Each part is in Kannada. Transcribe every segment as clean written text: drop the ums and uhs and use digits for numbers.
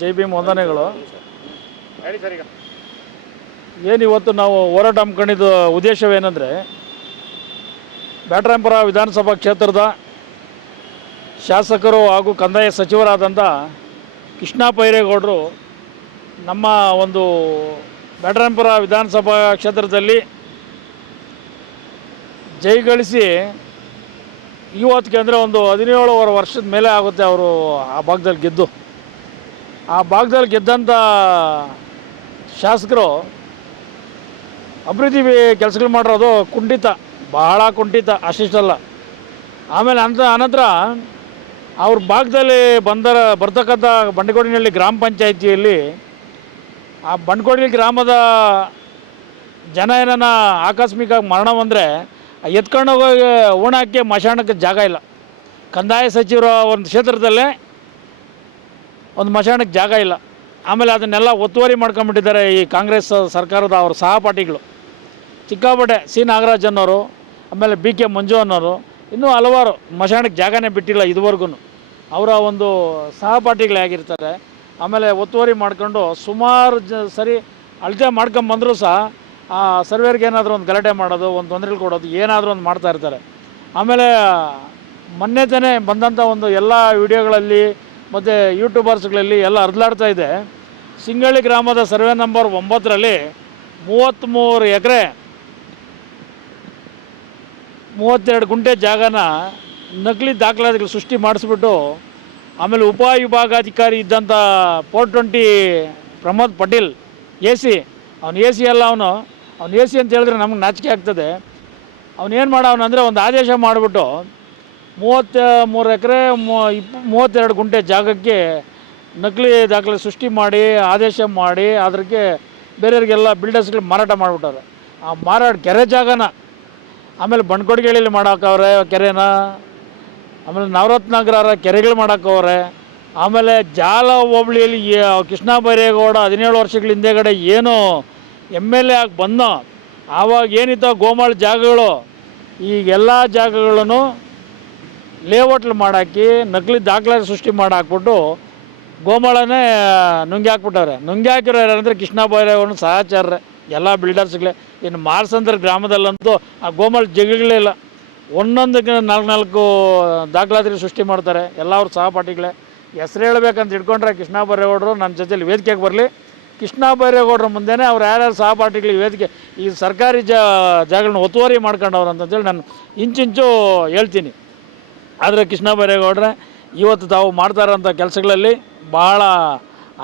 ಜೈ ಭೀಮ್ ವಂದನೆಗಳು. ಏನು ಇವತ್ತು ನಾವು ಹೋರಾಟ ಹಮ್ಮಿಕೊಂಡಿದ್ದ ಉದ್ದೇಶವೇನೆಂದರೆ, ಬ್ಯಾಟರಾಯನಪುರ ವಿಧಾನಸಭಾ ಕ್ಷೇತ್ರದ ಶಾಸಕರು ಹಾಗೂ ಕಂದಾಯ ಸಚಿವರಾದಂಥ ಕೃಷ್ಣ ಬೈರೇಗೌಡರು ನಮ್ಮ ಒಂದು ಬ್ಯಾಟರಾಯನಪುರ ವಿಧಾನಸಭಾ ಕ್ಷೇತ್ರದಲ್ಲಿ ಜೈಗಳಿಸಿ ಇವತ್ತಿಗೆ ಅಂದರೆ ಒಂದು 17 ವರ್ಷದ ಮೇಲೆ ಆಗುತ್ತೆ ಅವರು ಆ ಭಾಗದಲ್ಲಿ ಗೆದ್ದು. ಆ ಭಾಗದಲ್ಲಿ ಗೆದ್ದಂಥ ಶಾಸಕರು ಅಭಿವೃದ್ಧಿ ಕೆಲಸಗಳು ಮಾಡಿರೋದು ಕುಂಠಿತ, ಬಹಳ ಕುಂಠಿತ, ಅಷ್ಟಿಷ್ಟಲ್ಲ. ಆಮೇಲೆ ಅನಂತರ ಅವ್ರ ಭಾಗದಲ್ಲಿ ಬರ್ತಕ್ಕಂಥ ಬಂಡಗೋಡಿನಹಳ್ಳಿ ಗ್ರಾಮ ಪಂಚಾಯಿತಿಯಲ್ಲಿ ಆ ಬಂಡಗೋಡಿನಹಳ್ಳಿ ಗ್ರಾಮದ ಜನ ಏನನ್ನ ಆಕಸ್ಮಿಕ ಮರಣ ಬಂದರೆ ಎತ್ಕೊಂಡೋಗಿ ಓಣಾಕ್ಕೆ ಮಶಾಣಕ್ಕೆ ಜಾಗ ಇಲ್ಲ. ಕಂದಾಯ ಸಚಿವರ ಒಂದು ಕ್ಷೇತ್ರದಲ್ಲೇ ಒಂದು ಮಶಾಣಕ್ಕೆ ಜಾಗ ಇಲ್ಲ. ಆಮೇಲೆ ಅದನ್ನೆಲ್ಲ ಒತ್ತುವರಿ ಮಾಡ್ಕೊಂಬಿಟ್ಟಿದ್ದಾರೆ ಈ ಕಾಂಗ್ರೆಸ್ ಸರ್ಕಾರದ ಅವ್ರ ಸಹಪಾಠಿಗಳು. ಚಿಕ್ಕಾಪಟ್ಟೆ ಸಿ ನಾಗರಾಜ್ ಅನ್ನೋರು, ಆಮೇಲೆ BK ಮಂಜು ಅನ್ನೋರು, ಇನ್ನೂ ಹಲವಾರು ಮಶಾಣಕ್ಕೆ ಜಾಗನೇ ಬಿಟ್ಟಿಲ್ಲ ಇದುವರೆಗೂ. ಅವರ ಒಂದು ಸಹಪಾಠಿಗಳೇ ಆಗಿರ್ತಾರೆ. ಆಮೇಲೆ ಒತ್ತುವರಿ ಮಾಡ್ಕೊಂಡು ಸುಮಾರು ಸರಿ ಅಳತೆ ಮಾಡ್ಕೊಂಬಂದರೂ ಸಹ ಆ ಸರ್ವೇರ್ಗೆ ಏನಾದರೂ ಒಂದು ಗಲಾಟೆ ಮಾಡೋದು, ಒಂದು ತೊಂದರೆಗಳು ಕೊಡೋದು, ಏನಾದರೂ ಒಂದು ಮಾಡ್ತಾಯಿರ್ತಾರೆ. ಆಮೇಲೆ ಮೊನ್ನೆ ತಾನೇ ಬಂದಂಥ ಒಂದು ಎಲ್ಲ ವಿಡಿಯೋಗಳಲ್ಲಿ ಮತ್ತು ಯೂಟ್ಯೂಬರ್ಸ್ಗಳಲ್ಲಿ ಎಲ್ಲ ಹರಿದಾಡ್ತಾ ಇದೆ. ಸಿಂಗಳ್ಳಿ ಗ್ರಾಮದ ಸರ್ವೆ ನಂಬರ್ 9ರಲ್ಲಿ 33 ಎಕರೆ 32 ಗುಂಟೆ ಜಾಗನ ನಕಲಿ ದಾಖಲಾತಿಗಳು ಸೃಷ್ಟಿ ಮಾಡಿಸ್ಬಿಟ್ಟು, ಆಮೇಲೆ ಉಪವಿಭಾಗಾಧಿಕಾರಿ ಇದ್ದಂಥ 420 ಪ್ರಮೋದ್ ಪಟೇಲ್ AC, ಅವನು AC ಅಲ್ಲ, ಅವನು AC ಅಂತ ಹೇಳಿದ್ರೆ ನಮಗೆ ನಾಚಿಕೆ ಆಗ್ತದೆ. ಅವನೇನು ಮಾಡವನಂದರೆ ಒಂದು ಆದೇಶ ಮಾಡಿಬಿಟ್ಟು 33 ಎಕರೆ 32 ಗುಂಟೆ ಜಾಗಕ್ಕೆ ನಕಲಿ ದಾಖಲೆ ಸೃಷ್ಟಿ ಮಾಡಿ ಆದೇಶ ಮಾಡಿ ಅದಕ್ಕೆ ಬೇರೆಯವರಿಗೆಲ್ಲ ಬಿಲ್ಡರ್ಸ್ಗಳು ಮಾರಾಟ ಮಾಡಿಬಿಟ್ಟವ್ರೆ. ಆ ಕೆರೆ ಜಾಗನ ಆಮೇಲೆ ಬಂಡ್ಕೊಡ್ಗೆಳಿಲಿ ಮಾಡೋಕ್ಕವ್ರೆ ಕೆರೆನ, ಆಮೇಲೆ ನವರತ್ನಗರ ಕೆರೆಗಳು ಮಾಡೋಕ್ಕವ್ರೆ. ಆಮೇಲೆ ಜಾಲ ಹೋಬಳಿಯಲ್ಲಿ ಕೃಷ್ಣ ಬೈರೇಗೌಡ 17 ವರ್ಷಗಳ ಹಿಂದೆಗಡೆ ಏನು MLA ಆಗಿ ಬಂದೋ ಆವಾಗ ಏನಿತ್ತು ಗೋಮಾಳ ಜಾಗಗಳು, ಈಗೆಲ್ಲ ಜಾಗಗಳನ್ನು ಲೇಔಟ್ಲು ಮಾಡಾಕಿ ನಕಲಿ ದಾಖಲಾತಿ ಸೃಷ್ಟಿ ಮಾಡಾಕ್ಬಿಟ್ಟು ಗೋಮಾಳನೇ ನುಂಗಿ ಹಾಕ್ಬಿಟ್ಟವ್ರೆ. ನುಂಗಿ ಹಾಕಿರೋ ಯಾರಂದರೆ ಕೃಷ್ಣ ಬೈರೇಗೌಡನ ಸಹಚರರೇ, ಎಲ್ಲ ಬಿಲ್ಡರ್ಸ್ಗಳೇ. ಇನ್ನು ಮಾರ್ಸಂದ್ರ ಗ್ರಾಮದಲ್ಲಂತೂ ಆ ಗೋಮಾಳ ಜಗಗಳೇ ಇಲ್ಲ, ಒಂದೊಂದಕ್ಕೆ 4 ದಾಖಲಾತಿ ಸೃಷ್ಟಿ ಮಾಡ್ತಾರೆ, ಎಲ್ಲ ಅವ್ರ ಸಹಪಾಠಿಗಳೇ. ಹೆಸರು ಹೇಳಬೇಕಂತ ಇಟ್ಕೊಂಡ್ರೆ ಕೃಷ್ಣ ಬೈರೇಗೌಡರು ನನ್ನ ಜೊತೆಲಿ ವೇದಿಕೆಗೆ ಬರಲಿ. ಕೃಷ್ಣ ಬೈರೇಗೌಡರ ಮುಂದೆನೇ ಅವ್ರು ಯಾರ್ಯಾರು ಸಹಪಾಠಿಗಳಿಗೆ ವೇದಿಕೆ ಈ ಸರ್ಕಾರಿ ಜಾಗಗಳನ್ನ ಒತ್ತುವರಿ ಮಾಡ್ಕೊಂಡವ್ರು ಅಂತಂತೇಳಿ ನಾನು ಇಂಚಿಂಚು ಹೇಳ್ತೀನಿ. ಆದರೆ ಕೃಷ್ಣ ಬೈರೇಗೌಡ್ರೆ ಇವತ್ತು ತಾವು ಮಾಡ್ತಾ ಇರೋಂಥ ಕೆಲಸಗಳಲ್ಲಿ ಭಾಳ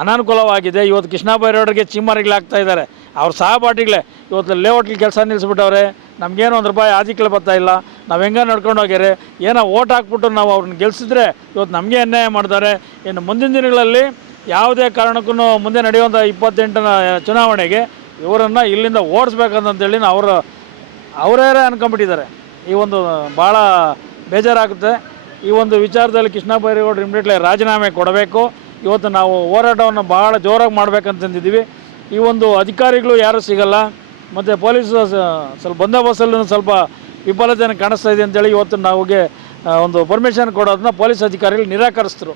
ಅನಾನುಕೂಲವಾಗಿದೆ. ಇವತ್ತು ಕೃಷ್ಣ ಬೈರೇಗೌಡರಿಗೆ ಚೀಮಾರಿಗಳಾಗ್ತಾ ಇದ್ದಾರೆ. ಅವ್ರ ಸಹಪಾಠಿಗಳೇ ಇವತ್ತು ಲೇಔಟ್ಲಿ ಕೆಲಸ ನಿಲ್ಲಿಸ್ಬಿಟ್ಟವ್ರೆ. ನಮಗೇನು ₹1 ಆದಿಕ್ಲೆ ಬರ್ತಾ ಇಲ್ಲ, ನಾವು ಹೆಂಗೆ ನಡ್ಕೊಂಡು ಹೋಗ್ಯಾರೆ, ಏನೋ ಓಟ್ ಹಾಕ್ಬಿಟ್ಟು ನಾವು ಅವ್ರನ್ನ ಗೆಲ್ಲಿಸಿದ್ರೆ ಇವತ್ತು ನಮಗೆ ಅನ್ಯಾಯ ಮಾಡ್ತಾರೆ. ಇನ್ನು ಮುಂದಿನ ದಿನಗಳಲ್ಲಿ ಯಾವುದೇ ಕಾರಣಕ್ಕೂ ಮುಂದೆ ನಡೆಯುವಂಥ 28ನೇ ಚುನಾವಣೆಗೆ ಇವರನ್ನು ಇಲ್ಲಿಂದ ಓಡಿಸ್ಬೇಕಂತಂತೇಳಿ ಅವರೇ ಅನ್ಕೊಂಬಿಟ್ಟಿದ್ದಾರೆ. ಈ ಒಂದು ಭಾಳ ಬೇಜಾರಾಗುತ್ತೆ. ಈ ಒಂದು ವಿಚಾರದಲ್ಲಿ ಕೃಷ್ಣ ಬೈರೇಗೌಡರು ಇಮಿಡಿಯೇಟ್ಲಿ ರಾಜೀನಾಮೆ ಕೊಡಬೇಕು. ಇವತ್ತು ನಾವು ಹೋರಾಟವನ್ನು ಭಾಳ ಜೋರಾಗಿ ಮಾಡ್ಬೇಕಂತಂದಿದ್ದೀವಿ. ಈ ಒಂದು ಅಧಿಕಾರಿಗಳು ಯಾರೂ ಸಿಗಲ್ಲ, ಮತ್ತು ಪೊಲೀಸು ಸ್ವಲ್ಪ ಬಂದೋಬಸ್ತಲ್ಲೂ ಸ್ವಲ್ಪ ವಿಫಲತೆಯನ್ನು ಕಾಣಿಸ್ತಾ ಇದೆ ಅಂತೇಳಿ ಇವತ್ತು ನಮಗೆ ಒಂದು ಪರ್ಮಿಷನ್ ಕೊಡೋದನ್ನ ಪೊಲೀಸ್ ಅಧಿಕಾರಿಗಳು ನಿರಾಕರಿಸಿದ್ರು.